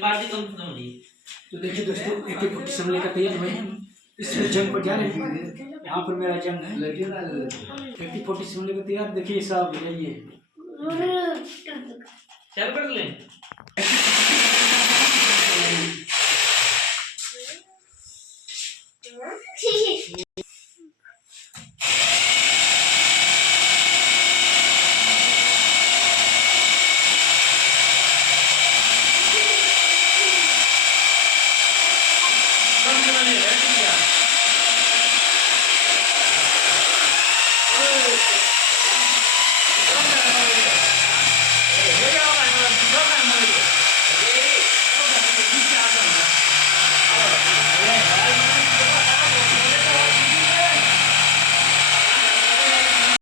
तो देखिए दोस्तों, AK-47 से लेकर तैयार हुए हैं, इस जंग पर जा रहे हैं। यहाँ पर मेरा जंग है। AK-47 से लेकर तैयार, देखिए साहब यही है। चल पड़ ले। कौन सी वाली है?